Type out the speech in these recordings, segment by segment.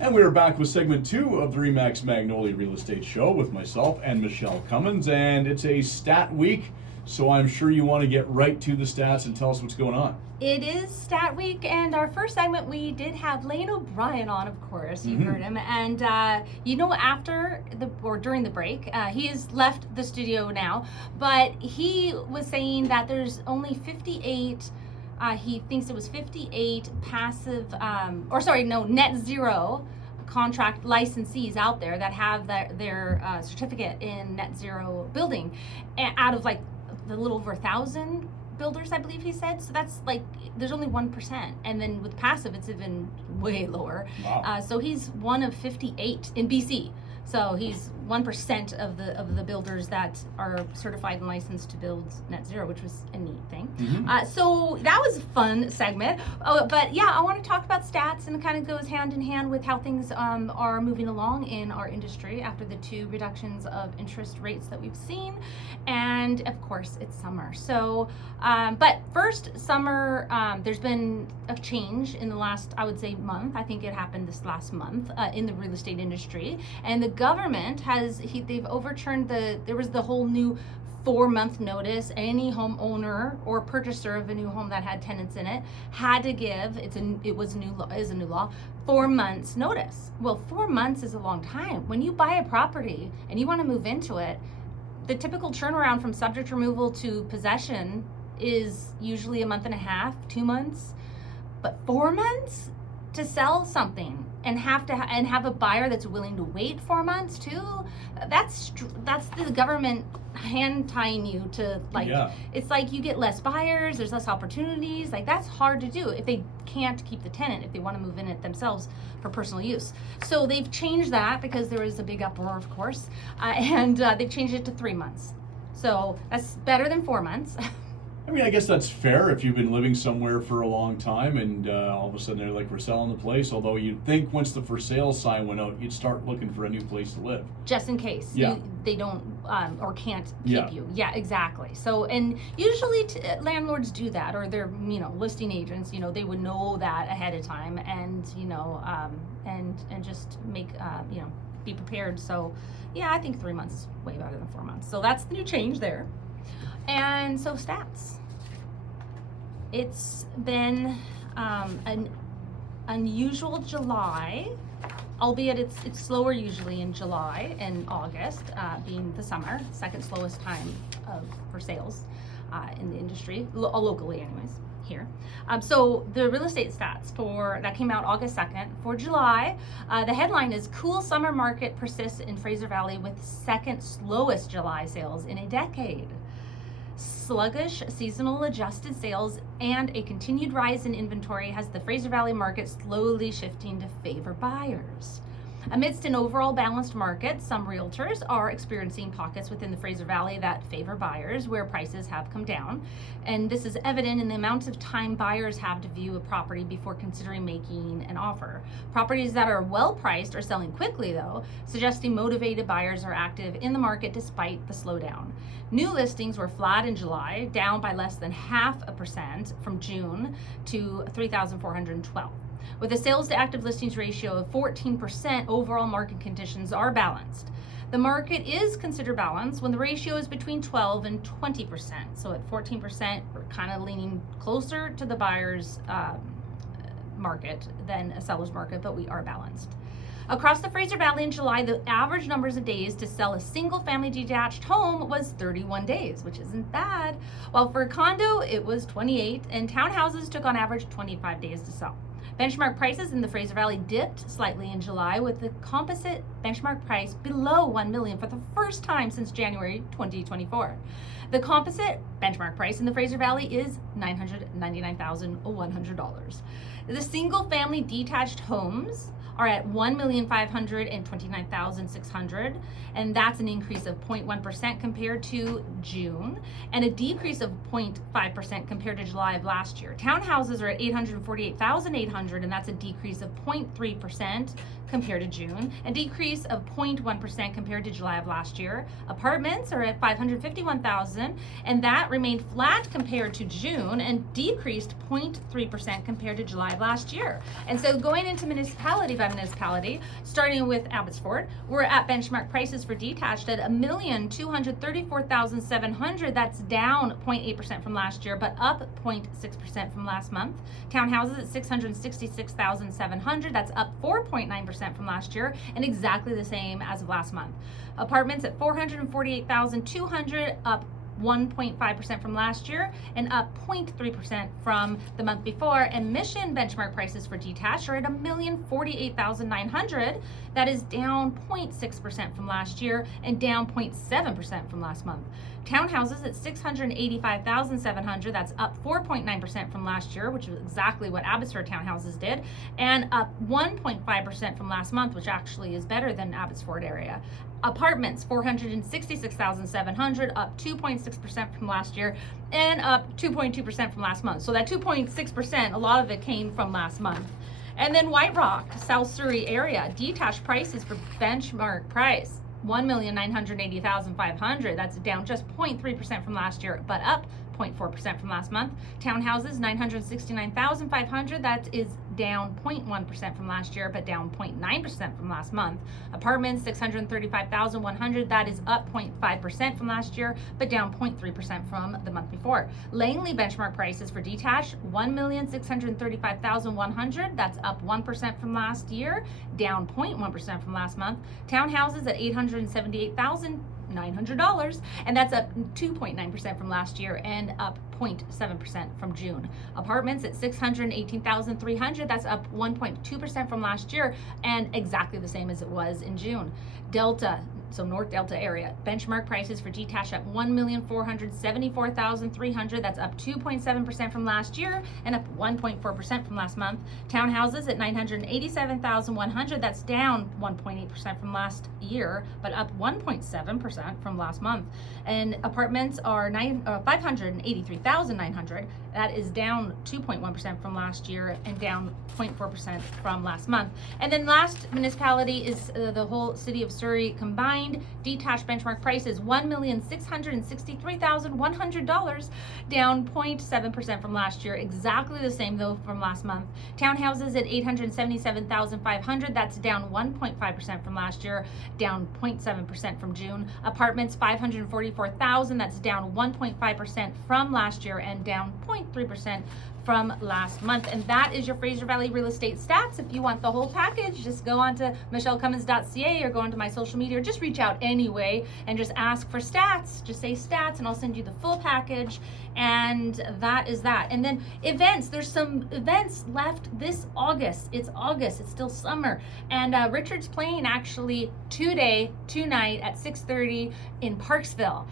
And we are back with segment 2 of the RE/MAX Magnolia Real Estate Show with myself and Michele Cummins, and it's a stat week, so I'm sure you want to get right to the stats and tell us what's going on. It is stat week, and our first segment we did have Lane O'Brien on, of course. You heard him, and after during the break, he has left the studio now, but he was saying that there's only 58. He thinks it was 58 passive, net zero contract licensees out there that have their certificate in net zero building, out of like the little over 1,000 builders, I believe he said. So that's like, there's only 1%, and then with passive it's even way lower. Wow. So he's one of 58 in BC. So he's 1% of the builders that are certified and licensed to build net zero, which was a neat thing. So that was a fun segment. But yeah, I want to talk about stats, and it kind of goes hand in hand with how things are moving along in our industry after the 2 reductions of interest rates that we've seen. And of course, it's summer. So, but first, summer, there's been a change in the last, I would say, month. I think it happened this last month in the real estate industry. And the government they've overturned there was the whole new 4-month notice. Any homeowner or purchaser of a new home that had tenants in it had to give, is a new law, 4 months notice. Well, 4 months is a long time. When you buy a property and you want to move into it, the typical turnaround from subject removal to possession is usually a month and a half, 2 months, but 4 months to sell something and have a buyer that's willing to wait 4 months too. That's the government hand tying you to, like, It's like you get less buyers, there's less opportunities. Like, that's hard to do if they can't keep the tenant, if they want to move in it themselves for personal use. So they've changed that because there was a big uproar, of course, and they've changed it to 3 months. So that's better than 4 months. I mean, I guess that's fair if you've been living somewhere for a long time and all of a sudden they're like, we're selling the place. Although you'd think once the for sale sign went out, you'd start looking for a new place to live. Just in case they don't or can't keep you. Yeah, exactly. So, and usually landlords do that, or they're, listing agents, they would know that ahead of time and, and just make, be prepared. So, yeah, I think 3 months is way better than 4 months. So that's the new change there. And so stats. It's been an unusual July, albeit it's slower usually in July and August, being the summer, second slowest time for sales in the industry, locally anyways, here. So the real estate stats that came out August 2nd for July, the headline is "Cool Summer Market Persists in Fraser Valley with Second Slowest July Sales in a Decade." Sluggish seasonal adjusted sales and a continued rise in inventory has the Fraser Valley market slowly shifting to favor buyers. Amidst an overall balanced market, some realtors are experiencing pockets within the Fraser Valley that favor buyers where prices have come down. And this is evident in the amount of time buyers have to view a property before considering making an offer. Properties that are well priced are selling quickly, though, suggesting motivated buyers are active in the market despite the slowdown. New listings were flat in July, down by less than 0.5% from June to 3,412. With a sales to active listings ratio of 14%, overall market conditions are balanced. The market is considered balanced when the ratio is between 12 and 20%. So at 14%, we're kind of leaning closer to the buyer's market than a seller's market, but we are balanced. Across the Fraser Valley in July, the average numbers of days to sell a single-family detached home was 31 days, which isn't bad. While for a condo, it was 28, and townhouses took on average 25 days to sell. Benchmark prices in the Fraser Valley dipped slightly in July, with the composite benchmark price below $1 million for the first time since January 2024. The composite benchmark price in the Fraser Valley is $999,100. The single-family detached homes are at $1,529,600, and that's an increase of 0.1% compared to June, and a decrease of 0.5% compared to July of last year. Townhouses are at $848,800, and that's a decrease of 0.3% compared to June, a decrease of 0.1% compared to July of last year. Apartments are at $551,000, and that remained flat compared to June and decreased 0.3% compared to July of last year. And so going into municipality, by municipality, starting with Abbotsford. We're at benchmark prices for detached at $1,234,700. That's down 0.8% from last year, but up 0.6% from last month. Townhouses at $666,700. That's up 4.9% from last year, and exactly the same as of last month. Apartments at $448,200, up 1.5% from last year and up 0.3% from the month before. And Mission benchmark prices for detached are at $1,048,900. That is down 0.6% from last year and down 0.7% from last month. Townhouses at $685,700. That's up 4.9% from last year, which is exactly what Abbotsford townhouses did, and up 1.5% from last month, which actually is better than Abbotsford area. Apartments, $466,700, up 2.6% from last year and up 2.2% from last month. So that 2.6%, a lot of it came from last month. And then White Rock, South Surrey area, detached prices for benchmark price, $1,980,500. That's down just 0.3% from last year, but up 0.4% from last month. Townhouses, $969,500. That is down 0.1% from last year, but down 0.9% from last month. Apartments, $635,100. That is up 0.5% from last year, but down 0.3% from the month before. Langley benchmark prices for detached, $1,635,100. That's up 1% from last year, down 0.1% from last month. Townhouses at $878,900, and that's up 2.9% from last year and up 0.7% from June. Apartments at $618,300. That's up 1.2% from last year and exactly the same as it was in June. Delta, so North Delta area, benchmark prices for detached at $1,474,300. That's up 2.7% from last year and up 1.4% from last month. Townhouses at $987,100. That's down 1.8% from last year, but up 1.7% from last month. And apartments are $583,900. That is down 2.1% from last year and down 0.4% from last month. And then last municipality is the whole city of Surrey combined. Detached benchmark price is $1,663,100, down 0.7% from last year, exactly the same though from last month. Townhouses at $877,500. That's down 1.5% from last year, down 0.7% from June. Apartments, $544,000. That's down 1.5% from last year and down 0.3% from last month. And that is your Fraser Valley real estate stats. If you want the whole package, just go on to michelecummins.ca or go onto my social media, or just reach out anyway and just ask for stats. Just say stats and I'll send you the full package. And that is that. And then events, there's some events left this August. It's August, it's still summer. And Richard's playing actually tonight at 6:30 in Parksville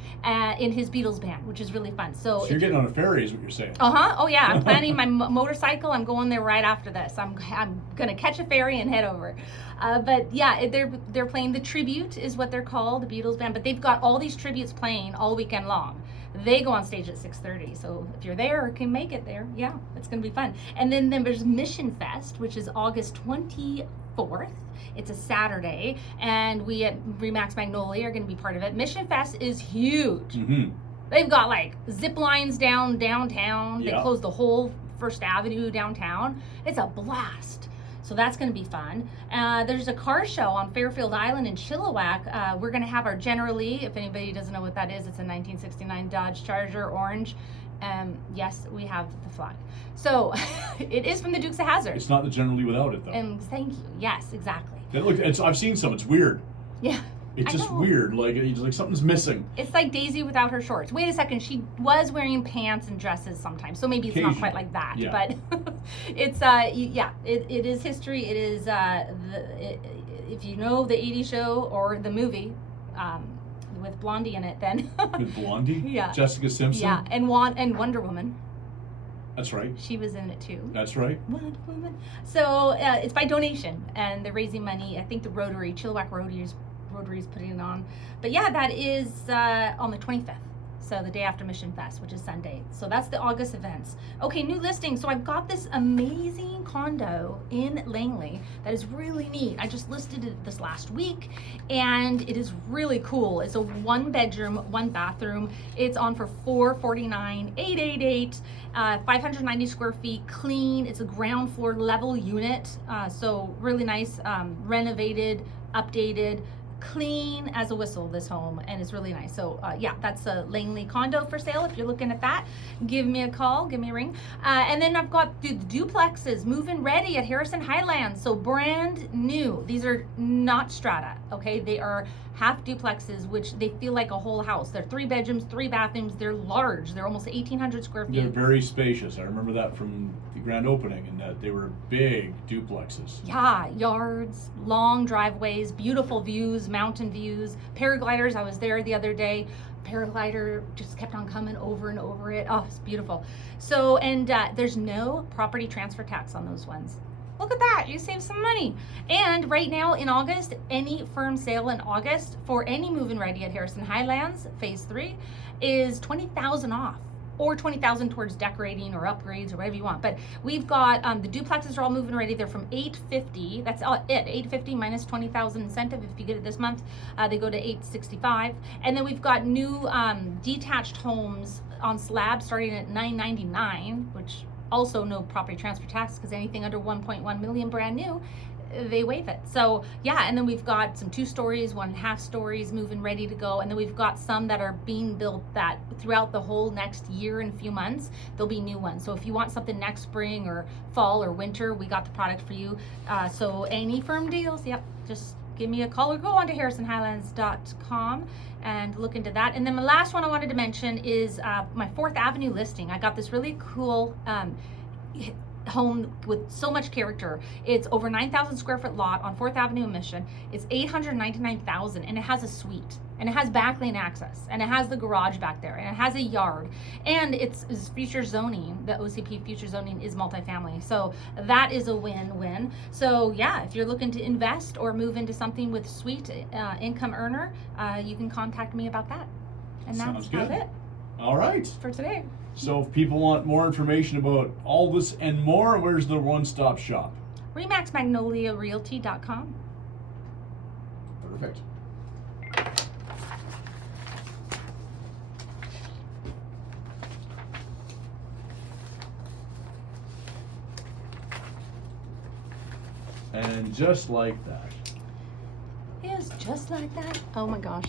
in his Beatles band, which is really fun. So you're getting on a ferry is what you're saying. Oh yeah, I'm planning my motorcycle. I'm going there right after this. I'm gonna catch a ferry and head over. But yeah, they're playing the tribute is what they're called, the Beatles band. But they've got all these tributes playing all weekend long. They go on stage at 6:30. So if you're there or can make it there, yeah, it's gonna be fun. And then there's Mission Fest, which is August 24th. It's a Saturday, and we at Remax Magnolia are gonna be part of it. Mission Fest is huge. Mm-hmm. They've got like zip lines downtown. They Yeah. closed the whole First Avenue downtown. It's a blast. So that's going to be fun. There's a car show on Fairfield Island in Chilliwack. We're going to have our General Lee. If anybody doesn't know what that is, it's a 1969 Dodge Charger, orange. Yes, we have the flag. So it is from the Dukes of Hazzard. It's not the Generally without it though. Thank you. Yes, exactly. I've seen some. It's weird. Yeah. It's just know. weird. It's like something's missing. It's like Daisy without her shorts. Wait a second, she was wearing pants and dresses sometimes, so maybe it's not quite like that. Yeah. But it's it is history. It is if you know the '80s show or the movie with Blondie in it, then With Blondie? Yeah. Jessica Simpson? yeah, and Wonder Woman. That's right. She was in it too. That's right. Wonder Woman. So it's by donation, and they're raising money. I think the Chilliwack Rotary's putting it on. But yeah, that is on the 25th. So the day after Mission Fest, which is Sunday. So that's the August events. Okay, new listing. So I've got this amazing condo in Langley that is really neat. I just listed it this last week, and it is really cool. It's a 1-bedroom, 1-bathroom. It's on for $449,888, 590 square feet, clean. It's a ground floor level unit, so really nice, renovated, updated, clean as a whistle, this home, and it's really nice. So yeah, that's a Langley condo for sale. If you're looking at that, give me a call, give me a ring. And then I've got the duplexes move-in ready at Harrison Highlands, so brand new. These are not strata, okay? They are half duplexes, which they feel like a whole house. They're 3 bedrooms, 3 bathrooms. They're large. They're almost 1,800 square feet. They're very spacious. I remember that from the grand opening, and that they were big duplexes. Yeah, yards, long driveways, beautiful views, mountain views, paragliders. I was there the other day. Paraglider just kept on coming over and over it. Oh, it's beautiful. So, and there's no property transfer tax on those ones. Look at that, you save some money. And right now in August, any firm sale in August for any move-in ready at Harrison Highlands, phase 3, is $20,000 off, or $20,000 towards decorating or upgrades or whatever you want. But we've got, the duplexes are all move-in ready. They're from $850, that's all it, $850 minus $20,000 incentive if you get it this month. They go to $865. And then we've got new detached homes on slab starting at $999, which also no property transfer tax, because anything under 1.1 million brand new, they waive it. So yeah, and then we've got some 2 stories, 1.5 stories moving ready to go, and then we've got some that are being built that throughout the whole next year and few months there'll be new ones. So if you want something next spring or fall or winter, we got the product for you. So any firm deals, yep, just give me a call or go on to harrisonhighlands.com and look into that. And then the last one I wanted to mention is my 4th Avenue listing. I got this really cool home with so much character. It's over 9,000 square foot lot on 4th Avenue in Mission. It's $899,000, and it has a suite, and it has backlane access, and it has the garage back there, and it has a yard, and it's future zoning. The OCP future zoning is multifamily, so that is a win-win. So yeah, if you're looking to invest or move into something with sweet income earner, you can contact me about that. And Sounds that's good. about it All right. for today. So if people want more information about all this and more, where's the one-stop shop? REMAXMagnoliaRealty.com. Perfect. And just like that. It was just like that. Oh my gosh.